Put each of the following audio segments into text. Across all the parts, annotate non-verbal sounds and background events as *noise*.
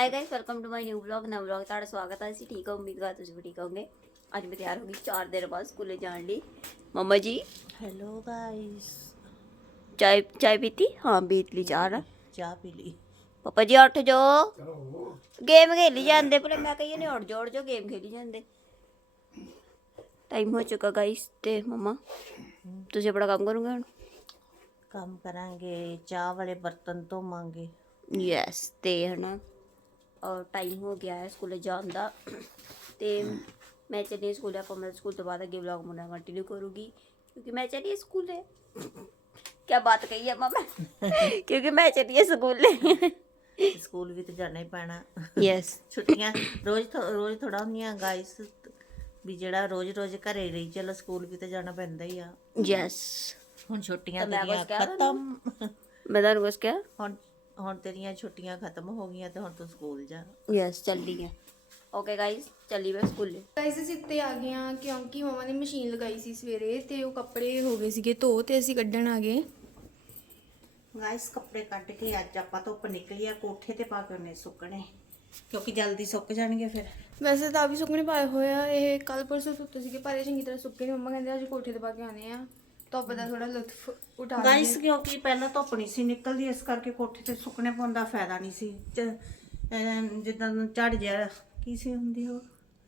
Hi guys welcome to my new vlog ਨਵਾਂ vlog ਤੁਹਾਡਾ ਸਵਾਗਤ ਹੈ ਅਸੀਂ ਠੀਕ ਹਾਂ ਉਮੀਦ ਕਰ ਤੁਸੀਂ ਵੀ ਠੀਕ ਹੋਵੋਗੇ। ਅੱਜ ਮੈਂ ਤਿਆਰ ਹੋ ਗਈ 4 ਦਿਨ ਬਾਅਦ ਸਕੂਲੇ ਜਾਣ ਲਈ। ਮੰਮਾ ਜੀ ਹੈਲੋ ਗਾਇਸ ਚਾय ਚਾय ਪੀਤੀ? ਹਾਂ ਪੀਤ ਲਈ ਚਾਹ ਨਾ। ਚਾਹ ਪੀ ਲਈ। ਪਾਪਾ ਜੀ ਉੱਠ ਜੋ ਗੇਮ ਖੇਲੀ ਜਾਂਦੇ ਪਰ ਮੈਂ ਕਹੀਏ ਨੇ ਉੱਠ ਜੋੜ ਜੋ ਗੇਮ ਖੇਲੀ ਜਾਂਦੇ। ਟਾਈਮ ਹੋ ਚੁੱਕਾ ਗਾਇਸ ਤੇ ਮੰਮਾ। ਤੁਸੀਂ ਆਪਣਾ ਕੰਮ ਕਰੋਗੇ ਹੁਣ? ਕੰਮ ਕਰਾਂਗੇ ਚਾਹ ਵਾਲੇ ਬਰਤਨ ਧੋਵਾਂਗੇ। ਯੈਸ ਤੇ ਹਨਾ। ਟਾਈਮ ਹੋ ਗਿਆ ਹੈ ਸਕੂਲੇ ਜਾਣ ਦਾ। ਤੇ ਮੈਂ ਚੱਲੀ ਸਕੂਲ ਆਪਾਂ ਮੈਂ ਸਕੂਲ ਤੋਂ ਬਾਅਦ ਅੱਗੇ ਵਲੌਗ ਮੁੰਡਾ ਕੰਟੀਨਿਊ ਕਰੂਗੀ। ਕਿਉਂਕਿ ਮੈਂ ਚੱਲੀ ਸਕੂਲੇ ਕੀ ਬਾਤ ਕਹੀ ਹੈ ਮਾਮਾ। ਕਿਉਂਕਿ ਮੈਂ ਚੱਲੀ ਸਕੂਲੇ। ਸਕੂਲ ਵੀ ਤੇ ਜਾਣਾ ਹੀ ਪੈਣਾ। ਯੈਸ ਛੁੱਟੀਆਂ ਰੋਜ਼ ਰੋਜ਼ ਥੋੜਾ ਹੁੰਦੀਆਂ ਗਾਇਸ ਵੀ ਜਿਹੜਾ ਰੋਜ਼ ਰੋਜ਼ ਘਰੇ ਰਹੀ ਚਲੋ ਸਕੂਲ ਵੀ ਤੇ ਜਾਣਾ ਪੈਂਦਾ ਹੀ ਆ। ਯੈਸ ਹੁਣ ਛੁੱਟੀਆਂ ਤੇਰੀਆਂ ਖਤਮ। ਮੈਂ ਤੁਹਾਨੂੰ ਕੁਝ ਕਿਹਾ? ਹੁਣ ਹੁਣ ਤੇਰੀਆਂ ਛੁੱਟੀਆਂ ਖਤਮ ਹੋ ਗਈਆਂ ਤੇ ਹੁਣ ਤੂੰ ਸਕੂਲ ਜਾ। ਯੈਸ ਚੱਲੀ ਹੈ ਓਕੇ ਗਾਇਸ ਚੱਲੀ ਮੈਂ ਸਕੂਲੇ। ਗਾਇਸ ਅਸੀਂ ਇੱਥੇ ਆ ਗਏ ਹਾਂ ਕਿਉਂਕਿ ਮਮਾ ਨੇ ਮਸ਼ੀਨ ਲਗਾਈ ਸੀ ਸਵੇਰੇ ਤੇ ਉਹ ਕੱਪੜੇ ਹੋ ਗਏ ਸੀਗੇ ਧੋ ਤੇ ਅਸੀਂ ਕੱਢਣ ਆ ਗਏ। ਗਾਇਸ ਕੱਪੜੇ ਕੱਢ ਕੇ ਅੱਜ ਆਪਾਂ ਧੁੱਪ ਨਿਕਲੀ ਆ ਕੋਠੇ ਤੇ ਪਾ ਕੇ ਉਹਨੇ ਸੁੱਕਣੇ। ਕਿਉਂਕਿ ਜਲਦੀ ਸੁੱਕ ਜਾਣਗੇ ਫਿਰ। ਵੈਸੇ ਤਾਂ ਆ ਵੀ ਸੁੱਕਣੇ ਪਾਏ ਹੋਏ ਆ ਇਹ ਕੱਲ ਪਰਸੋਂ ਸੁੱਤੇ ਸੀਗੇ ਪਰ ਇਹ ਚੰਗੀ ਤਰ੍ਹਾਂ ਸੁੱਕੇ ਨਹੀਂ ਮੰਮਾ ਕਹਿੰਦੇ ਅੱਜ ਕੋਠੇ ਤੇ ਪਾ ਕੇ ਆਨੇ ਆ। ਧੁੱਪ ਦਾ ਥੋੜਾ ਲੁਤਫ ਉਠਾ ਗਾਇਸ ਕਿਉਂਕਿ ਪਹਿਲਾਂ ਧੁੱਪ ਨਹੀਂ ਸੀ ਨਿਕਲਦੀ ਇਸ ਕਰਕੇ ਕੋਠੇ ਤੇ ਸੁੱਕਣੇ ਪਾਉਣ ਦਾ ਫਾਇਦਾ ਨਹੀਂ ਸੀ। ਚ- ਅਮ ਜਿੱਦਾਂ ਝੜ ਜਿਹਾ ਕੀ ਸੀ ਹੁੰਦੀ ਉਹ?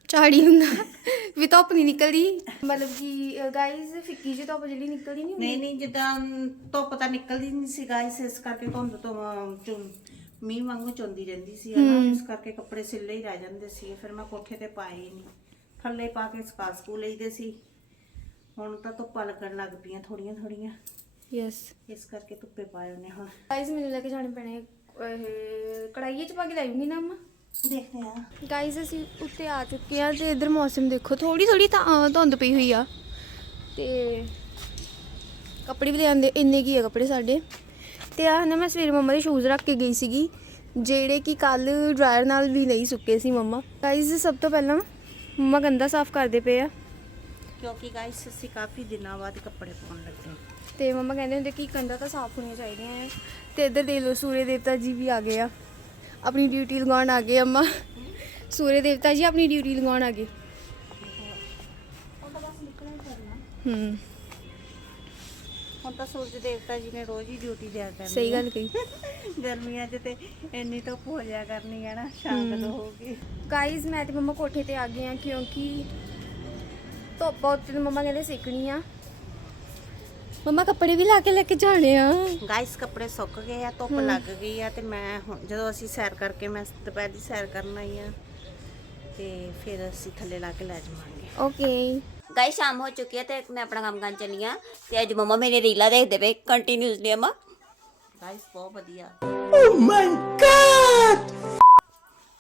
ਝਾੜੀ ਹੁੰਦਾ। ਵੀ ਧੁੱਪ ਨਹੀਂ ਨਿਕਲਦੀ। ਮਤਲਬ ਕਿ ਗਾਇਸ ਫਿੱਕੀ ਜਿਹੀ ਧੁੱਪ ਜਿਹੜੀ ਨਿਕਲਦੀ ਨਹੀਂ ਨਹੀਂ ਨਹੀਂ ਜਿੱਦਾਂ ਧੁੱਪ ਤਾਂ ਨਿਕਲਦੀ ਨਹੀਂ ਸੀ ਗਾਇਸ ਇਸ ਕਰਕੇ ਧੁੰਦ ਤੋਂ ਅਮ, ਚੁੰ- ਮੀਂਹ ਵਾਂਗੂ ਚੁੰਦੀ ਰਹਿੰਦੀ ਸੀ ਹਨਾ? ਇਸ ਕਰਕੇ ਕੱਪੜੇ ਸਿੱਲੇ ਹੀ ਰਹਿ ਜਾਂਦੇ ਸੀ ਫਿਰ ਮੈਂ ਕੋਠੇ ਤੇ ਪਾਏ ਹੀ ਨਹੀਂ। ਥੱਲੇ ਪਾ ਕੇ ਸਕਾ ਸਕੂ ਲਈਦੇ ਸੀ। ਹੁਣ ਤਾਂ ਧੁੱਪਾਂ ਲੱਗਣ ਲੱਗ ਪਈਆਂ ਥੋੜੀਆਂ ਥੋੜੀਆਂ ਯੈਸ ਇਸ ਕਰਕੇ ਧੁੱਪੇ ਪਾਏ ਉਹਨੇ ਹੁਣ। ਗਾਇਸ ਮੈਨੂੰ ਲੈ ਕੇ ਜਾਣੇ ਪੈਣੇ ਇਹ ਕੜਾਈਏ ਚ ਪਾ ਕੇ ਲਾਈਂਗੀ ਨਾ ਅੰਮਾ। ਦੇਖਦੇ ਆ ਅਸੀਂ ਉੱਤੇ ਆ ਚੁੱਕੇ ਆ ਤੇ ਇਧਰ ਮੌਸਮ ਦੇਖੋ ਥੋੜੀ ਥੋੜੀ ਤਾਂ ਧੁੰਦ ਪਈ ਹੋਈ ਆ। ਤੇ ਕੱਪੜੇ ਵੀ ਲੈ ਆਂਦੇ ਇੰਨੇ ਕੀ ਆ ਕੱਪੜੇ ਸਾਡੇ। ਤੇ ਆ ਨਾ ਮੈਂ ਸਵੇਰੇ ਮੰਮਾ ਦੇ ਸ਼ੂਜ਼ ਰੱਖ ਕੇ ਗਈ ਸੀਗੀ ਜਿਹੜੇ ਕਿ ਕੱਲ ਡਰਾਇਰ ਨਾਲ ਵੀ ਨਹੀਂ ਸੁੱਕੇ ਸੀ ਮੰਮਾ। ਗਾਈਜ਼ ਸਭ ਤੋਂ ਪਹਿਲਾਂ ਮੰਮਾ ਗੰਦਾ ਸਾਫ਼ ਕਰਦੇ ਪਏ ਆ। ਕਿਉਂਕਿ ਗਾਇਸ ਅਸੀਂ ਕਾਫੀ ਦਿਨਾਂ ਬਾਅਦ ਕੱਪੜੇ ਪਾਉਣ ਲੱਗੇ ਹਾਂ। ਤੇ ਮੰਮਾ ਕਹਿੰਦੇ ਹੁੰਦੇ ਕਿ ਕੰਧਾਂ ਤਾਂ ਸਾਫ਼ ਹੋਣੀਆਂ ਚਾਹੀਦੀਆਂ ਆ ਤੇ ਇੱਧਰ ਦੇਖ ਲਓ ਸੂਰਜ ਦੇਵਤਾ ਜੀ ਵੀ ਆ ਗਏ ਆ। ਆਪਣੀ ਡਿਊਟੀ ਲਗਾਉਣ ਆ ਗਏ ਅੰਮਾ। ਸੂਰਜ ਦੇਵਤਾ ਜੀ ਆਪਣੀ ਡਿਊਟੀ ਲਗਾਉਣ ਆ ਗਏ। ਹੂੰ ਹੁਣ ਤਾਂ ਸੂਰਜ ਦੇਵਤਾ ਜੀ ਨੇ ਰੋਜ਼ ਹੀ ਡਿਊਟੀ ਦਿਆ ਕਰਨੀ ਸਹੀ ਗੱਲ ਕਹੀ। ਗਰਮੀਆਂ 'ਚ ਤੇ ਇੰਨੀ ਧੁੱਪ ਹੋ ਜਾਇਆ ਕਰਨੀ ਹੈ ਨਾ ਸ਼ਾਮ ਕਦੋਂ ਹੋਊਗੀ ਗਾਈਜ਼ ਮੈਂ ਤੇ ਮੰਮਾ ਕੋਠੇ ਤੇ ਆ ਗਏ ਆ ਕਿਉਂਕਿ ਧੁੱਪ ਆ ਉੱਤੇ ਤੇ ਮੰਮਾ ਕਹਿੰਦੇ ਸਿੱਕਣੀ ਆ। ਮੰਮਾ ਕੱਪੜੇ ਵੀ ਲਾ ਕੇ ਲੈ ਕੇ ਜਾਣੇ ਆ। ਗਾਇਸ ਕੱਪੜੇ ਸੁੱਕ ਗਏ ਆ ਧੁੱਪ ਲੱਗ ਗਈ ਆ ਤੇ ਮੈਂ ਹੁਣ ਜਦੋਂ ਅਸੀਂ ਸੈਰ ਕਰਕੇ ਮੈਂ ਦੁਪਹਿਰ ਦੀ ਸੈਰ ਕਰਨ ਆਈ ਆ ਤੇ ਫਿਰ ਅਸੀਂ ਥੱਲੇ ਲਾ ਕੇ ਲੈ ਜਾਵਾਂਗੇ। ਓਕੇ ਗਾਇਸ ਸ਼ਾਮ ਹੋ ਚੁੱਕੀ ਹੈ ਤੇ ਮੈਂ ਆਪਣਾ ਕੰਮ ਕਰਨ ਚੱਲੀ ਆ ਤੇ ਅੱਜ ਮੰਮਾ ਮੇਰੇ ਰੀਲਾ ਦੇਖਦੇ ਪਏ ਕੰਟੀਨਿਊਸਲੀ ਅਮਾ ਗਾਇਸ ਬਹੁਤ ਵਧੀਆ।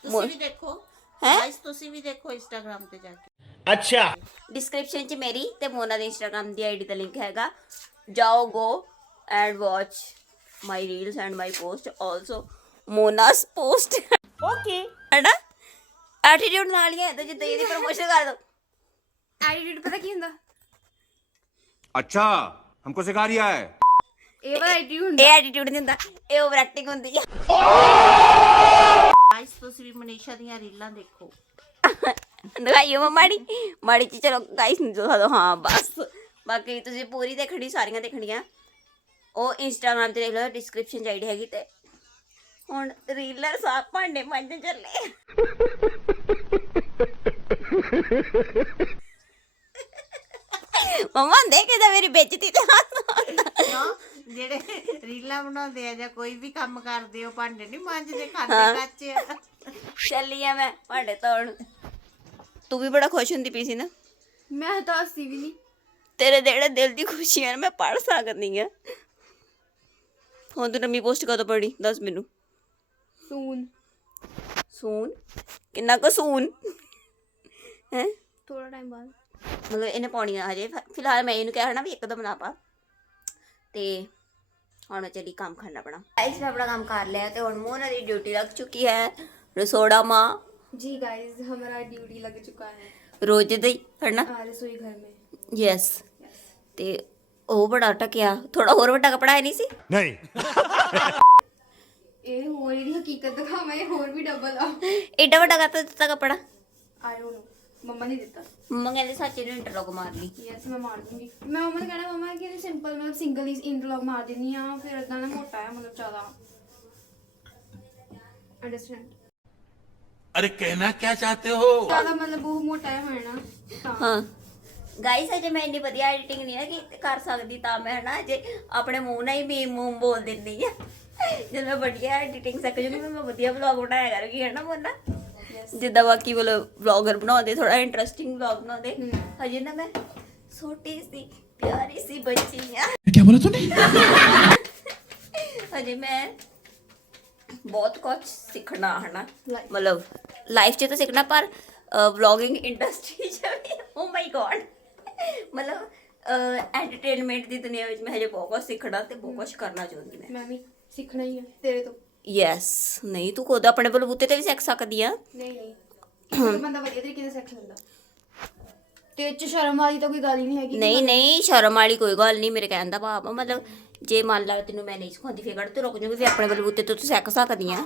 ਮੋ- ਤੁਸੀਂ ਵੀ ਦੇਖੋ। ਹੈਂ? ਗਾਇਸ ਤੁਸੀਂ ਵੀ ਦੇਖੋ ਇੰਸਟਾਗ੍ਰam ਤੇ ਜਾ ਕੇ। ਡਿਸਕ੍ਰਿਪਸ਼ਨ 'ਚ ਮੇਰੀ ਤੇ ਮੋਨਾ ਦੇ ਇੰਸਟਾਗ੍ਰam ਦੀ ਆਈਡੀ ਦਾ ਲਿੰਕ ਹੈਗਾ ਜਾਓ go and watch my reels and my post also ਮੋਨਾਸ post okay ਹੈਨਾ ਐਟੀਟਿਊਡ ਨਾਲ ਹੀ ਹੈ ਤਾਂ ਜਿੱਦਾਂ ਇਹਦੀ ਪ੍ਰਮੋਸ਼ਨ ਕਰ ਦੋ ਐਟੀਟਿਊਡ ਪਤਾ ਕੀ ਹੁੰਦਾ अच्छा हमको सिखा रिया है ਇਹ ਵਾਲਾ ਐਟੀਟਿਊਡ ਇਹ ਐਟੀਟਿਊਡ ਨਹੀਂ ਹੁੰਦਾ ਇਹ ਓਵਰ ਐਕਟਿੰਗ ਹੁੰਦੀ ਆ ਗਾਇਸ ਤੁਸੀਂ ਵੀ ਮਨੀਸ਼ਾ ਦੀਆਂ ਰੀਲਾਂ ਦੇਖੋ ਦਿਖਾਈਓ ਮਾੜੀ ਮਾੜੀ ਚ ਚਲੋ ਗਾਇਸ ਨੂੰ ਦਿਖਾ ਦਿਓ ਹਾਂ ਬਸ। ਬਾਕੀ ਤੁਸੀਂ ਪੂਰੀ ਦੇਖਣੀ ਸਾਰੀਆਂ ਦੇਖਣੀਆਂ। ਉਹ ਇੰਸਟਾਗ੍ਰam ਤੇ ਦੇਖ ਲਓ ਡਿਸਕ੍ਰਿਪਸ਼ਨ ਚ ਆਈਡੀ ਹੈਗੀ ਤੇ। ਹੁਣ ਰੀਲਰ ਸਾਹ ਭਾਂਡੇ ਮੰਨ ਚੱਲੇ ਮਮਾ ਦੇਖ ਇਹਦਾ ਮੇਰੀ ਬੇਇੱਜ਼ਤੀ ਤੇ। ਕਿਉਂ ਜਿਹੜੇ ਰੀਲਾਂ ਬਣਾਉਂਦੇ ਆ ਜਾਂ ਕੋਈ ਵੀ ਕੰਮ ਕਰਦੇ ਹੋ ਭਾਂਡੇ ਨਹੀਂ ਮਾਂਜਦੇ ਖਾਂਦੇ ਕੱਚੇ ਚੱਲੀ ਆ ਮੈਂ ਭਾਂਡੇ ਧੋਣ। ਤੂੰ ਵੀ ਬੜਾ ਖੁਸ਼ ਹੁੰਦੀ ਪਈ ਸੀ ਨਾ? ਮੈਂ ਤਾਂ ਹੱਸੀ ਵੀ ਨਹੀਂ। ਤੇਰੇ ਜਿਹੜੇ ਦਿਲ ਦੀ ਖੁਸ਼ੀਆਂ ਮੈਂ ਪੜ ਸਕਦੀ ਆ। ਹੁਣ ਤੂੰ ਨਵੀਂ ਪੋਸਟ ਕਦੋਂ ਪੜੀ ਦੱਸ ਮੈਨੂੰ। ਸੂਨ। ਸੂਨ? ਕਿੰਨਾ ਕੁ ਸੂਨ? ਹੈ? ਥੋੜਾ ਟਾਈਮ ਬਾਅਦ। ਮਤਲਬ ਇਹਨੇ ਪਾਉਣੀ ਆ ਹਜੇ। ਫਿ- ਫਿਲਹਾਲ ਮੈਂ ਇਹਨੂੰ ਕਿਹਾ ਨਾ ਵੀ ਇੱਕਦਮ ਨਾ ਪਾ। ਤੇ ਹੁਣ ਮੈਂ ਚੱਲੀ ਕੰਮ ਕਰਨਾ ਆਪਣਾ ਗਾਇਸ ਮੈਂ ਆਪਣਾ ਕੰਮ ਕਰ ਲਿਆ ਤੇ ਹੁਣ ਮੋਨਾ ਦੀ ਡਿਊਟੀ ਲੱਗ ਚੁੱਕੀ ਹੈ। ਰਸੋੜਾ ਮਾਂ। जी गाइस हमारा ड्यूटी लग चुका है ਰੋਜ਼ ਦਾ ਹੀ ਹਨਾ आ, रसोई घर में ਯੈਸ ਤੇ ਉਹ ਬੜਾ ਟਕਿਆ ਥੋੜਾ ਹੋਰ ਵੱਡਾ ਕਪੜਾ ਹੈ ਨਹੀਂ ਸੀ ਇਹ ਹੋਰ ਇਹਦੀ ਹਕੀਕਤ ਦਿਖਾਵਾਂ ਇਹ ਹੋਰ ਵੀ ਡਬਲ ਆ ਐਡਾ ਵੱਡਾ ਕਰਤਾ ਦਿੱਤਾ ਕੱਪੜਾ ਆਈ ਡੋਨਟ ਨੋ ਮੰਮਾ ਨੇ ਦਿੱਤਾ ਮੰਮਾ ਕਹਿੰਦੇ ਸੱਚੇ ਨੂੰ ਇੰਟਰਲੌਕ ਮਾਰ ਲਈ ਯੈਸ ਮੈਂ ਮਾਰ ਦੂੰਗੀ ਮੈਂ ਮੰਮਾ ਨੂੰ ਕਹਿਣਾ ਮੰਮਾ ਕਿ ਇਹ ਸਿੰਪਲ ਮਤਲਬ ਸਿੰਗਲ ਹੀ ਇੰਟਰਲੌਕ ਮਾਰ ਦਿੰਨੀ ਆ ਫਿਰ ਇਦਾਂ ਨਾ ਮੋਟਾ ਹੈ ਮਤਲਬ ਜ਼ਿਆਦਾ ਅੰਡਰਸਟੈਂਡ अरे कहना क्या चाहते हो ਜ਼ਿਆਦਾ ਮਤਲਬ ਉਹ ਮੋਟਾ ਹੈ ਹੋਣਾ ਤਾਂ ਹਾਂ ਗਾਈਸ ਅਜੇ ਮੈਂ ਇੰਨੀ ਵਧੀਆ ਐਡੀਟਿੰਗ ਨਹੀਂ ਨਾ ਕਿ ਕਰ ਸਕਦੀ ਤਾਂ ਮੈਂ ਹਨਾ ਅਜੇ ਆਪਣੇ ਮੂੰਹ ਨਾਲ ਹੀ ਮੀਮ ਮੂਮ ਬੋਲ ਦਿੰਦੀ ਆ ਜਦੋਂ ਮੈਂ ਵਧੀਆ ਐਡੀਟਿੰਗ ਸਿੱਖ ਜੂਗੀ ਫਿਰ ਮੈਂ ਵਧੀਆ ਵਲੌਗ ਬਣਾਇਆ ਕਰੂੰਗੀ ਹਨਾ ਮੋਨਾ ਜਿੱਦਾਂ ਬਾਕੀ ਵਾਲੇ ਵਲੌਗਰ ਬਣਾਉਂਦੇ ਥੋੜਾ ਇੰਟਰਸਟਿੰਗ ਵਲੌਗ ਬਣਾਉਂਦੇ ਹਜੇ ਨਾ ਮੈਂ ਛੋਟੀ ਸੀ ਪਿਆਰੀ ਸੀ ਬੱਚੀ ਆ क्या बोला तूने *laughs* ਹਜੇ ਮੈਂ ਬਹੁਤ ਕੁਝ ਸਿੱਖਣਾ ਹਨਾ. ਮਤਲਬ ਲਾਈਫ 'ਚ ਤਾਂ ਸਿੱਖਣਾ ਪਰ ਵਲੌਗਿੰਗ ਇੰਡਸਟਰੀ 'ਚ ਵੀ ਓ ਮਾਈ ਗॉड ਮਤਲਬ ਐਂਟਰਟੇਨਮੈਂਟ ਦੀ ਦੁਨੀਆ ਵਿੱਚ ਮੈਂ ਹਜੇ ਬਹੁਤ ਕੁਝ ਸਿੱਖਣਾ ਤੇ ਬਹੁਤ ਕੁਝ ਕਰਨਾ ਚਾਹੁੰਦੀ ਮੈਂ। ਮੈਂ ਵੀ ਸਿੱਖਣਾ ਹੀ ਆ ਤੇਰੇ ਤੋਂ। ਯੈਸ ਨਹੀਂ ਤੂੰ ਖੁਦ ਆਪਣੇ ਬਲਬੂਤੇ ਤੇ ਵੀ ਸਿੱਖ ਸਕਦੀ ਆ। ਨਹੀਂ ਨਹੀਂ। ਬੰਦਾ ਵਧੀਆ ਤਰੀਕੇ ਨਾਲ ਸਿੱਖ ਲੈਂਦਾ। ਤੇ ਇਹ ਚ ਸ਼ਰਮ ਵਾਲੀ ਤਾਂ ਕੋਈ ਗੱਲ ਹੀ ਨਹੀਂ ਹੈਗੀ ਨਹੀਂ ਨਹੀਂ ਸ਼ਰਮ ਵਾਲੀ ਕੋਈ ਗੱਲ ਨਹੀਂ ਮੇਰੇ ਕਹਿਣ ਦਾ ਭਾਵ। ਆ ਮਤਲਬ ਜੇ ਮੰਨ ਲਾ ਤੈਨੂੰ ਮੈਂ ਨਹੀਂ ਸਿਖਾਉਂਦੀ ਫੇਰ ਤੇ ਰੁਕ ਜੂਗੀ ਵੀ ਆਪਣੇ ਬਲਬੂਤੇ ਤੋਂ ਤੂੰ ਸਿੱਖ ਸਕਦੀ ਆ।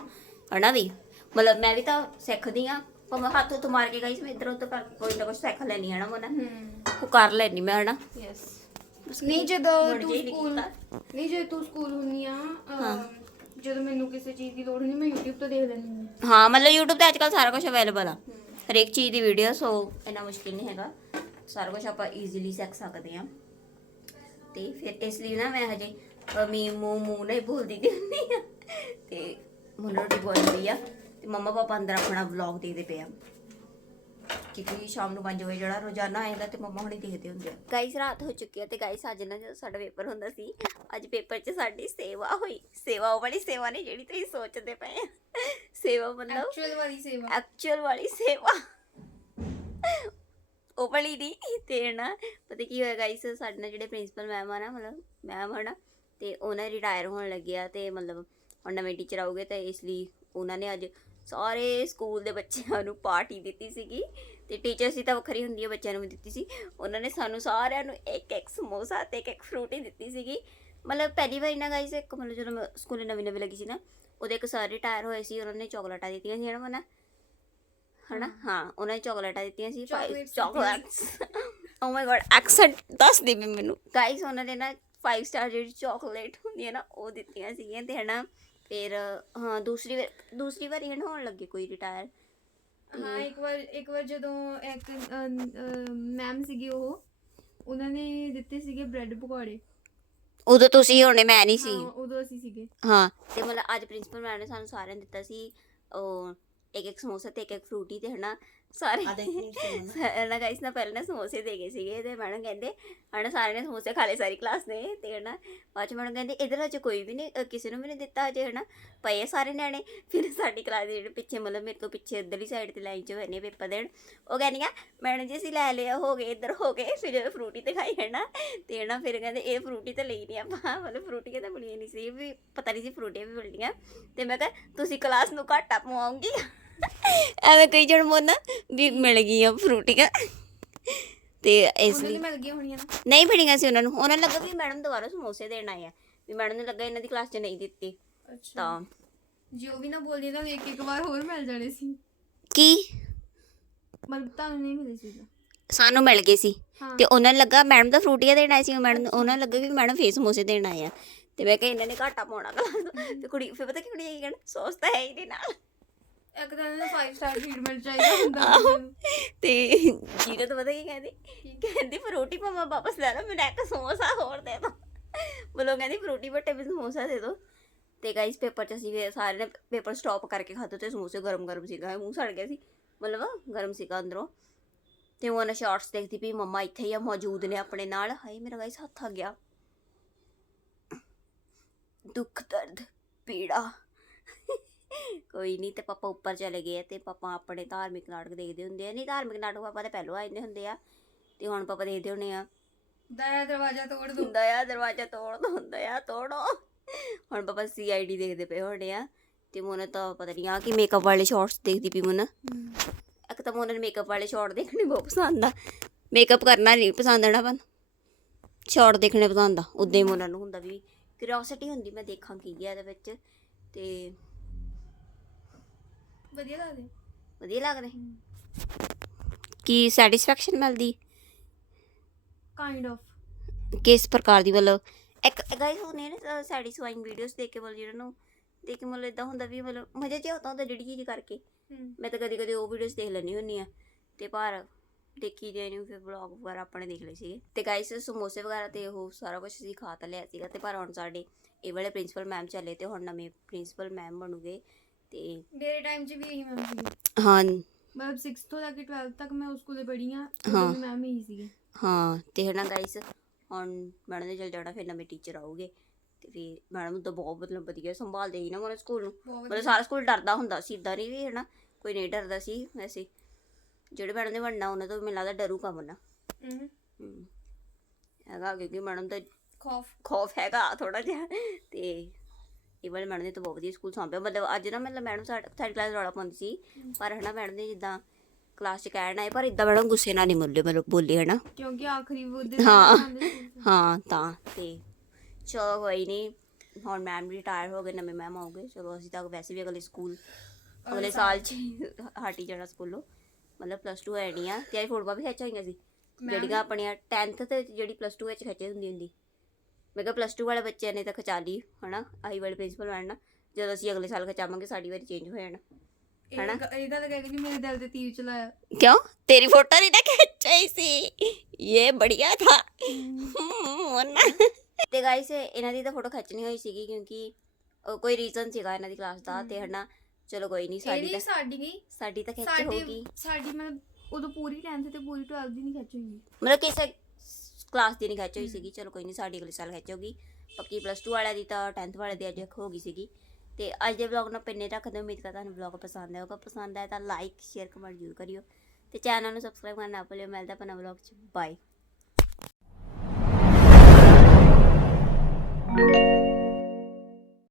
ਹਨਾ ਵੀ? ਮਤਲਬ ਮੈਂ ਵੀ ਤਾਂ ਸਿੱਖਦੀ ਆ। ਭਾਵੇਂ ਹੱਥ ਉੱਤੇ ਮਾਰ ਕੇ ਗਈ ਸੀ ਮੈਂ ਇੱਧਰ ਉੱਧਰ ਕਰ ਕੋਈ ਨਾ ਕੁਝ ਸਿੱਖ ਲੈਣੀ ਹਨਾ ਮੋਨਾ? ਉਹ ਕਰ ਲੈਣੀ ਮੈਂ ਹਨਾ? ਯੈਸ ਨਹੀਂ ਜਦੋਂ ਮੁੜ ਤੂੰ ਜੇ ਨਹੀਂ ਸਕੂਲ। ਨਹੀਂ ਜੇ ਤੂੰ ਸਕੂਲ ਹੁੰਨੀ ਆ ਅਮ, ਜਦੋਂ ਮੈਨੂੰ ਕਿਸੇ ਚੀਜ਼ ਦੀ ਲੋੜ ਹੁੰਦੀ ਮੈਂ YouTube ਤੋਂ ਦੇਖ ਲੈਂਦੀ ਹਾਂ ਹਾਂ ਮਤਲਬ YouTube ਤੇ ਅੱਜਕੱਲ ਸਾਰਾ ਕੁਝ ਅਵੇਲੇਬਲ ਆ। ਹਰੇਕ ਚੀਜ਼ ਦੀ ਵੀਡੀਓ ਸੋ ਇੰਨਾ ਮੁਸ਼ਕਿਲ ਨਹੀਂ ਹੈਗਾ। ਸਾਰਾ ਕੁਝ ਆਪਾਂ ਈਜ਼ੀਲੀ ਸਿੱਖ ਸਕਦੇ ਆ ਤੇ ਫਿਰ ਇਸ ਲਈ ਨਾ ਮੈਂ ਹਜੇ ਮੀ ਮੂ ਮੂ ਨਹੀਂ ਭੁੱਲਦੀ ਦੀ ਹੁੰਦੀ ਆ ਤੇ ਮੁੰਡਾ ਰੋਟੀ ਬੋਲ ਰਹੀ ਆ। ਤੇ ਮੰਮਾ ਪਾਪਾ ਅੰਦਰ ਆਪਣਾ ਵਲੌਗ ਦੇਖਦੇ ਪਏ ਆ। ਕਿਉਂਕਿ ਸ਼ਾਮ ਨੂੰ 5 ਵਜੇ ਜਿਹੜਾ ਰੋਜ਼ਾਨਾ ਆ ਜਾਂਦਾ ਤੇ ਮੰਮਾ ਹੁਣੀ ਦੇਖਦੇ ਹੁੰਦੇ ਆ। ਗਾਈਸ ਰਾਤ ਹੋ ਚੁੱਕੀ ਆ ਤੇ ਗਾਈਸ ਅੱਜ ਨਾ ਜਦੋਂ ਸਾਡਾ ਪੇਪਰ ਹੁੰਦਾ ਸੀ ਅੱਜ ਪੇਪਰ 'ਚ ਸਾਡੀ ਸੇਵਾ ਹੋਈ। ਸੇਵਾ ਉਹ ਵਾਲੀ ਸੇਵਾ ਨਹੀਂ ਜਿਹੜੀ ਤੁਸੀਂ ਸੋਚਦੇ ਪਏ ਆ। ਸੇਵਾ ਮਤਲਬ ਐਕਚੁਅਲ ਵਾਲੀ ਸੇਵਾ। ਐਕਚੁਅਲ ਵਾਲੀ ਸੇਵਾ। ਉਹ ਵਾਲੀ ਨਹੀਂ ਤੇ ਨਾ ਪਤਾ ਕੀ ਹੋਇਆ ਗਾਈਸ ਸਾਡੇ ਨਾਲ ਜਿਹੜੇ ਪ੍ਰਿੰਸੀਪਲ ਮੈਮ ਆ ਨਾ, ਮਤਲਬ ਮੈਮ ਹਨਾ ਤੇ ਉਹਨਾਂ ਰਿਟਾਇਰ ਹੋਣ ਲੱਗਿਆ ਤੇ ਮਤਲਬ ਹੁਣ ਨਵੇਂ ਟੀਚਰ ਆਉਗੇ, ਤਾਂ ਇਸ ਲਈ ਉਹਨਾਂ ਨੇ ਅੱਜ ਸਾਰੇ ਸਕੂਲ ਦੇ ਬੱਚਿਆਂ ਨੂੰ ਪਾਰਟੀ ਦਿੱਤੀ ਸੀਗੀ, ਤੇ ਟੀਚਰ ਸੀ ਤਾਂ ਵੱਖਰੀ ਹੁੰਦੀ ਹੈ ਬੱਚਿਆਂ ਨੂੰ ਵੀ ਦਿੱਤੀ ਸੀ। ਉਹਨਾਂ ਨੇ ਸਾਨੂੰ ਸਾਰਿਆਂ ਨੂੰ ਇੱਕ ਇੱਕ ਸਮੋਸਾ ਤੇ ਇੱਕ ਇੱਕ ਫਰੂਟੀ ਦਿੱਤੀ ਸੀਗੀ। ਮਤਲਬ ਪਹਿਲੀ ਵਾਰੀ ਨਾ ਗਾਈਸ ਇੱਕ ਮਤਲਬ ਜਦੋਂ ਮੈਂ ਸਕੂਲੇ ਨਵੀਂ ਨਵੀਂ ਲੱਗੀ ਸੀ ਨਾ ਉਹਦੇ ਇੱਕ ਸਰ ਰਿਟਾਇਰ ਹੋਏ ਸੀ, ਉਹਨਾਂ ਨੇ ਚਾਕਲੇਟਾਂ ਦਿੱਤੀਆਂ ਸੀ ਨਾ ਮਨਾ। ਹਨਾ? ਹਾਂ। ਉਹਨਾਂ ਨੇ ਚਾਕਲੇਟਾਂ ਦਿੱਤੀਆਂ ਸੀ Chocolates chocolates oh my god accent ਦੱਸ ਦੇ ਵੀ ਮੈਨੂੰ। ਗਾਈਸ ਉਹਨਾਂ ਨੇ ਨਾ 5 ਸਟਾਰ ਜਿਹੜੀ ਚਾਕਲੇਟ ਹੁੰਦੀ ਹੈ ਨਾ ਉਹ ਦਿੱਤੀਆਂ ਸੀਗੀਆਂ ਤੇ ਹਨਾ ਫਿਰ ਹਾਂ ਦੂਸਰੀ ਵਾਰ ਦੂਸਰੀ ਵਾਰੀ ਹਨਾ ਹੋਣ ਲੱਗੇ ਕੋਈ ਰਿਟਾਇਰ ਹਾਂ ਇੱਕ ਵਾਰ ਇੱਕ ਵਾਰ ਜਦੋਂ ਇੱਕ ਮੈਮ ਸੀਗੀ ਉਹ ਉਹਨਾਂ ਨੇ ਦਿੱਤੇ ਸੀਗੇ ਬ੍ਰੈਡ ਪਕੌੜੇ। ਉਦੋਂ ਤੁਸੀਂ ਹੋਣੇ ਮੈਂ ਨਹੀਂ ਸੀ। ਹਾਂ ਉਦੋਂ ਅਸੀਂ ਸੀਗੇ। ਹਾਂ ਤੇ ਮਤਲਬ ਅੱਜ ਪ੍ਰਿੰਸੀਪਲ ਮੈਮ ਨੇ ਸਾਨੂੰ ਸਾਰਿਆਂ ਨੂੰ ਦਿੱਤਾ ਸੀ ਉਹ ਇੱਕ ਇੱਕ ਸਮੋਸਾ ਤੇ ਇੱਕ ਇੱਕ ਫਰੂਟੀ ਤੇ ਹਨਾ ਸਾਰੇ ਨਾ ਗਾਈਸ ਨਾ ਪਹਿਲਾਂ ਨਾ ਸਮੋਸੇ ਦੇ ਗਏ ਸੀਗੇ ਤੇ ਮੈਡਮ ਕਹਿੰਦੇ ਹਨਾ ਸਾਰਿਆਂ ਨੇ ਸਮੋਸੇ ਖਾ ਲਏ ਸਾਰੀ ਕਲਾਸ ਨੇ ਤੇ ਹਨਾ ਬਾਅਦ ਚ ਮੈਡਮ ਕਹਿੰਦੇ ਇਧਰ ਅਜੇ ਕੋਈ ਵੀ ਨਹੀਂ ਅ, ਕਿਸੇ ਨੂੰ ਵੀ ਨਹੀਂ ਦਿੱਤਾ ਅਜੇ ਹਨਾ ਪਏ ਆ ਸਾਰੇ ਨਿਆਣੇ ਫਿਰ ਸਾਡੀ ਕਲਾਸ ਦੇ ਜਿਹੜੇ ਪਿੱਛੇ ਮਤਲਬ ਮੇਰੇ ਤੋਂ ਪਿੱਛੇ ਇੱਧਰਲੀ ਸਾਈਡ ਤੇ ਲਾਈਨ 'ਚ ਹੋਏ ਨੇ ਪੇਪਰ ਦੇਣ ਉਹ ਕਹਿੰਦੀਆਂ ਮੈਡਮ ਜੀ ਅਸੀਂ ਲੈ ਲਿਆ ਹੋ ਗਏ ਇੱਧਰ ਹੋ ਗਏ ਫਿਰ ਜਦੋਂ ਫਰੂਟੀ ਤੇ ਖਾਈ ਹੈ ਨਾ ਤੇ ਹਨਾ ਫਿਰ ਕਹਿੰਦੇ ਇਹ ਫਰੂਟੀ ਤਾਂ ਲਈ ਨਹੀਂ ਆਪਾਂ ਮਤਲਬ ਫਰੂਟੀਆਂ ਤਾਂ ਮਿਲੀਆਂ ਨਹੀਂ ਸੀ ਵੀ ਪਤਾ ਨਹੀਂ ਸੀ ਫਰੂਟੀਆਂ ਵੀ ਮਿਲਣੀਆਂ ਤੇ ਮੈਂ ਕਿਹਾ ਤੁਸੀਂ ਕਲਾਸ ਨੂੰ ਘਾਟਾ ਪਵਾਉਂਗੀ *laughs* ਐਵੇਂ ਕਈ ਜਣ ਮੋਨਾ ਵੀ ਮਿਲ ਗਈਆਂ ਫਰੂਟੀਆਂ। ਤੇ ਇਸ ਲਈ ਮਿਲ ਗਈਆਂ ਹੋਣੀਆਂ ਨਾ। ਨਹੀਂ ਮਿਲੀਆਂ ਸੀ ਉਹਨਾਂ ਨੂੰ। ਉਹਨਾਂ ਨੂੰ ਲੱਗਾ ਵੀ ਮੈਡਮ ਦੁਬਾਰਾ ਸਮੋਸੇ ਦੇਣ ਆਏ ਆ। ਵੀ ਮੈਡਮ ਨੂੰ ਲੱਗਾ ਇਹਨਾਂ ਦੀ ਕਲਾਸ 'ਚ ਨਹੀਂ ਦਿੱਤੀ। ਅੱਛਾ। ਤਾਂ ਜੇ ਉਹ ਵੀ ਨਾ ਬੋਲਦੀ ਤਾਂ ਇੱਕ ਇੱਕ ਵਾਰ ਹੋਰ ਮਿਲ ਜਾਣੇ ਸੀ। ਕੀ? ਮਤਲਬ ਤੁਹਾਨੂੰ ਨਹੀਂ ਮਿਲੇ ਸੀ। ਸਾਨੂੰ ਮਿਲ ਗਏ ਸੀ। ਹਾਂ। ਤੇ ਉਹਨਾਂ ਨੂੰ ਲੱਗਾ ਮੈਡਮ ਦਾ ਫਰੂਟੀਆਂ ਦੇਣ ਆਏ ਸੀ। ਮੈਡਮ ਉਹਨਾਂ ਨੂੰ ਲੱਗਾ ਵੀ ਮੈਡਮ ਫੇਸ ਸਮੋਸੇ ਦੇਣ ਆਏ ਆ। ਤੇ ਮੈਂ ਕਿਹਾ ਇਹਨਾਂ ਨੇ ਘਾਟਾ ਪਾਉਣਾ ਕਲਾਸ ਤੇ ਕੁੜੀ ਫਿਰ ਪਤਾ ਕੀ ਕੁੜੀ ਆਈ ਕਹਿਣ ਤਾਂ ਹੈ ਹੀ ਨਹੀਂ ਨਾਲ। ਇੱਕ ਤਾਂ ਇਹਨਾਂ ਨੂੰ 5 ਸਟਾਰ ਟ੍ਰੀਟਮੈਂਟ ਚਾਹੀਦਾ ਹੁੰਦਾ ਆਹੋ। ਉਹਨਾਂ ਨੂੰ। ਤੇ ਜੀਰੋ ਤਾਂ ਪਤਾ ਕੀ ਕਹਿੰਦੀ? ਕਹਿੰਦੀ ਫਰੂਟੀ ਵਾਪਸ ਲੈ ਲਓ ਮੈਨੂੰ ਇੱਕ ਸਮੋਸਾ ਹੋਰ ਦੇ ਦਿਓ ਬੋਲੋ ਕਹਿੰਦੀ ਫਰੂਟੀ ਬੱਟੇ ਵੀ ਸਮੋਸਾ ਦੇ ਦਿਓ ਤੇ ਗਾਈਸ ਪੇਪਰ ਚ ਅਸੀਂ ਫਿਰ ਸਾਰੇ ਨੇ ਪੇਪਰ ਸਟਾਪ ਕਰਕੇ ਖਾਧੇ ਤੇ ਸਮੋਸੇ ਗਰਮ ਗਰਮ ਸੀਗਾ। ਮੂੰਹ ਸੜ ਗਿਆ ਸੀ। ਮਤਲਬ ਗਰਮ ਸੀਗਾ ਅੰਦਰੋਂ। ਤੇ ਉਹ ਨਾ ਸ਼ਾਰਟਸ ਦੇਖਦੀ ਵੀ ਮੰਮਾ ਇੱਥੇ ਹੀ ਆ ਮੌਜੂਦ ਨੇ ਆਪਣੇ ਨਾਲ। ਹਾਏ ਮੇਰਾ ਗਾਈਸ ਹੱਥ ਆ ਗਿਆ। ਦੁੱਖ ਦਰਦ ਪੀੜਾ। *laughs* ਕੋਈ ਨਹੀਂ ਤੇ ਪਾਪਾ ਉੱਪਰ ਚਲੇ ਗਏ ਤੇ ਪਾਪਾ ਆਪਣੇ ਧਾਰਮਿਕ ਨਾਟਕ ਦੇਖਦੇ ਹੁੰਦੇ ਆ। ਨਹੀਂ ਧਾਰਮਿਕ ਨਾਟਕ ਪਾਪਾ ਤਾਂ ਪਹਿਲਾਂ ਆਏ ਹੁੰਦੇ ਆ ਤੇ ਹੁਣ ਪਾਪਾ ਦੇਖਦੇ ਹੁੰਦੇ ਆ। ਦਇਆ ਦਰਵਾਜ਼ਾ ਤੋੜ ਦੋ। ਹੁੰਦਾ ਆ ਦਰਵਾਜ਼ਾ ਤੋੜ ਦੋ ਹੁੰਦਾ ਆ ਤੋੜੋ। ਹੁਣ ਪਾਪਾ ਸੀਆਈਡੀ ਦੇਖਦੇ ਪਏ ਹੋਣੇ ਆ ਤੇ ਮੋਨਾ ਤਾਂ ਪਤਾ ਨਹੀਂ ਆ ਕਿ ਮੇਕਅਪ ਵਾਲੇ ਸ਼ਾਰਟਸ ਦੇਖਦੀ ਪਈ ਮੋਨਾ। ਇੱਕ ਤਾਂ ਮੋਨਾ ਨੂੰ ਮੇਕਅਪ ਵਾਲੇ ਸ਼ਾਰਟ ਦੇਖਣੇ ਬਹੁਤ ਪਸੰਦ ਆ। ਮੇਕਅਪ ਕਰਨਾ ਨਹੀਂ ਪਸੰਦ ਨਾ ਪਰ ਸ਼ਾਰਟ ਦੇਖਣੇ ਪਸੰਦ ਆ ਉਦਾਂ ਹੀ ਮੋਨਾ ਨੂੰ ਹੁੰਦਾ ਵੀ ਕਿਉਰਿਓਸਿਟੀ ਹੁੰਦੀ ਮੈਂ ਦੇਖਾਂ ਕੀ ਹੈ ਇਹਦੇ ਵਿੱਚ। ਤੇ ਵਧੀਆ ਲੱਗਦੇ। ਵਧੀਆ ਲੱਗਦੇ। ਕੀ ਸੈਟੀਸਫੈਕਸ਼ਨ ਮਿਲਦੀ? ਕਾਈਂਡ ਆਫ ਕਿਸ ਪ੍ਰਕਾਰ ਦੀ ਮਤਲਬ? ਇੱਕ ਗਾਇਸ ਉਹਨੇ ਨਾ ਸੈਟੀਸਫਾਈਂਗ ਵੀਡੀਓਜ਼ ਦੇਖ ਕੇ ਮਤਲਬ ਜਿਹੜਾ ਨੂੰ ਦੇਖ ਕੇ ਮਤਲਬ ਇਦਾਂ ਹੁੰਦਾ ਵੀ ਮਤਲਬ ਮਜ਼ਾ ਜਿਹਾ ਆਉਂਦਾ ਹੁੰਦਾ ਜਿਹੜੀ ਚੀਜ਼ ਕਰਕੇ। ਮੈਂ ਤਾਂ ਕਦੀ ਕਦੀ ਉਹ ਵੀਡੀਓਜ਼ ਦੇਖ ਲੈਣੀ ਹੁੰਨੀ ਆ ਤੇ ਪਰ ਦੇਖੀ ਦੇ ਨੂੰ ਫਿਰ ਵਲੌਗ ਵਗੈਰਾ ਆਪਣੇ ਦੇਖ ਲਏ ਸੀਗੇ। ਤੇ ਗਾਇਸ ਸਮੋਸੇ ਵਗੈਰਾ ਤੇ ਉਹ ਸਾਰਾ ਕੁਝ ਅਸੀਂ ਖਾ ਤਾਂ ਲਿਆ ਸੀਗਾ। ਤੇ ਪਰ ਹੁਣ ਸਾਡੇ ਇਹ ਵਾਲੇ ਪ੍ਰਿੰਸੀਪਲ ਮੈਮ ਚੱਲੇ ਤੇ ਹੁਣ ਨਵੇਂ ਪ੍ਰਿੰਸੀਪਲ ਮੈਮ ਬਣੂਗੇ। ਤੇ ਮੇਰੇ ਟਾਈਮ 'ਚ ਵੀ ਇਹੀ ਮੈਮ ਸੀਗੀ। ਹਾਂ। ਮਤਲਬ 6th ਤੋਂ ਲੈ ਕੇ 12th ਤੱਕ ਮੈਂ ਉਸ ਸਕੂਲੇ ਪੜ੍ਹੀ ਆ ਹਾਂ। ਮੈਮ ਹੀ ਸੀਗੀ। ਹਾਂ ਤੇ ਹਨਾ ਗਾਇਸ ਹੁਣ ਮੈਡਮ ਦੇ ਚਲ ਜਾਣਾ ਫਿਰ ਨਵੇਂ ਟੀਚਰ ਆਉਗੇ। ਤੇ ਫਿਰ ਮੈਡਮ ਤਾਂ ਬਹੁਤ ਮਤਲਬ ਵਧੀਆ ਸੰਭਾਲਦੇ ਸੀ ਨਾ ਮਨ ਸਕੂਲ ਨੂੰ। ਬਹੁਤ ਮਤਲਬ ਸਾਰਾ ਸਕੂਲ ਡਰਦਾ ਹੁੰਦਾ ਸੀ ਇਦਾਂ ਨਹੀਂ ਵੀ ਹਨਾ ਕੋਈ ਨਹੀਂ ਡਰਦਾ ਸੀ ਵੈਸੇ। ਜਿਹੜੇ ਮੈਡਮ ਨੇ ਬਣਨਾ ਉਹਨਾਂ ਤੋਂ ਮੈਨੂੰ ਲੱਗਦਾ ਡਰੂ ਕੰਮ ਨਾ। ਹਮ, ਹਮ। ਹੈਗਾ ਕਿਉਂਕਿ ਮੈਡਮ ਦਾ ਖੌਫ। ਖੌਫ ਹੈਗਾ ਥੋੜਾ ਜਿਹਾ ਤੇ ਇਹ ਵਾਲੇ ਮੈਡਮ ਨੇ ਤਾਂ ਬਹੁਤ ਵਧੀਆ ਸਕੂਲ ਸੰਭਿਆ ਮਤਲਬ ਅੱਜ ਨਾ ਮਤਲਬ ਮੈਡਮ ਸਾਡੀ ਕਲਾਸ ਰੌਲਾ ਪਾਉਂਦੀ ਸੀ। ਪਰ ਹਨਾ ਮੈਡਮ ਨੇ ਜਿੱਦਾਂ ਕਲਾਸ 'ਚ ਕਹਿਣ ਆਏ ਪਰ ਇਦਾਂ ਮੈਡਮ ਗੁੱਸੇ ਨਾਲ ਨਹੀਂ ਮੁੱਲੇ ਮਤਲਬ ਬੋਲੇ ਹਨਾ। ਕਿਉਂਕਿ ਆਖਰੀ ਉਹਦੇ ਹਾਂ। ਹਾਂ ਤਾਂ ਤੇ ਚਲੋ ਕੋਈ ਨਹੀਂ ਹੁਣ ਮੈਮ ਰਿਟਾਇਰ ਹੋ ਗਏ ਨਵੇਂ ਮੈਮ ਆਉਗੇ ਚਲੋ ਅਸੀਂ ਤਾਂ ਵੈਸੇ ਵੀ ਅਗਲੇ ਸਕੂਲ ਅਗਲੇ ਸਾਲ ਚ ਹਟੀ ਜਾਣਾ ਸਕੂਲੋਂ। ਮਤਲਬ ਪਲੱਸ 2 ਹੈ ਨਹੀਂ ਆ। ਤੇ ਫੋਟੋਆਂ ਵੀ ਖਿੱਚ ਹੋਈਆਂ ਸੀ। ਜਿਹੜੀਆਂ ਆਪਣੀਆਂ 10th ਤੇ ਜਿਹੜੀ ਪਲੱਸ 2 ਵਿੱਚ ਖਿੱਚੀ ਹੁੰਦੀ ਹੁੰਦੀ। ਮੈਂ ਕਿਹਾ ਪਲੱਸ 2 ਵਾਲੇ ਬੱਚਿਆਂ ਨੇ ਤਾਂ ਖਿਚਾ ਲਈ ਹਨਾ ਆਈ ਵਾਲੇ ਪ੍ਰਿੰਸੀਪਲ ਮੈਮ ਨਾ ਜਦੋਂ ਅਸੀਂ ਅਗਲੇ ਸਾਲ ਖਿਚਾਵਾਂਗੇ ਸਾਡੀ ਵਾਰੀ ਚੇਂਜ ਹੋ ਜਾਣਾ ਇਹ ਹਨਾ? ਗ- ਇਹ ਗੱਲ ਕਹਿ ਕੇ ਜੀ ਮੇਰੇ ਦਿਲ ਤੇ ਤੀਰ ਚਲਾਇਆ क्यों तेरी फोटो नहीं ना खिंचाई सी ये बढ़िया था हम्म, वरना ਤੇ ਗਾਇਸ ਇਹਨਾਂ ਦੀ ਤਾਂ ਫੋਟੋ ਖਿੱਚਣੀ ਹੋਈ ਸੀਗੀ ਕਿਉਂਕਿ ਉਹ ਕੋਈ ਰੀਜ਼ਨ ਸੀਗਾ ਇਹਨਾਂ ਦੀ ਕਲਾਸ ਦਾ ਤੇ ਹਨਾ ਚਲੋ ਕੋਈ ਨਹੀਂ ਸਾਡੀ ਇਹਦੀ ਤਾਂ ਸਾਡੀ ਗਈ ਸਾਡੀ ਤਾਂ ਖਿੱਚ ਸਾਡੀ ਹੋਗੀ ਸਾਡੀ ਮਤਲਬ ਉਦੋਂ ਪੂਰੀ 10th ਤੇ ਪੂਰੀ 12th ਦੀ ਨਹੀਂ ਖਿੱਚ ਹੋਈ ਮਤਲਬ ਕਿਸੇ ਕਲਾਸ ਦੀ ਨਹੀਂ ਖਿੱਚ ਹੋਈ ਸੀਗੀ। ਚਲੋ ਕੋਈ ਨਹੀਂ ਸਾਡੀ ਅਗਲੇ ਸਾਲ ਖਿੱਚ ਹੋਗੀ ਪੱਕੀ ਪਲੱਸ 2 ਵਾਲਿਆਂ ਦੀ ਤਾਂ 10th ਵਾਲੇ ਦੀ ਅੱਜ ਹੋ ਗਈ ਸੀਗੀ। ਤੇ ਅੱਜ ਦੇ ਵਲੌਗ ਨੂੰ ਪਿੰਨੇ ਰੱਖਦੇ ਹਾਂ। ਉਮੀਦ ਕਰਦਾ ਤੁਹਾਨੂੰ ਵਲੌਗ ਪਸੰਦ ਆਏਗਾ ਪਸੰਦ ਆਇਆ ਤਾਂ ਲਾਈਕ ਸ਼ੇਅਰ ਕਮੈਂਟ ਜ਼ਰੂਰ ਕਰਿਓ। ਤੇ ਚੈਨਲ ਨੂੰ ਸਬਸਕ੍ਰਾਈਬ ਕਰਨਾ ਨਾ ਭੁੱਲਿਓ। ਮਿਲਦਾ ਆਪਣਾ ਵਲੌਗ ਚ। ਬਾਏ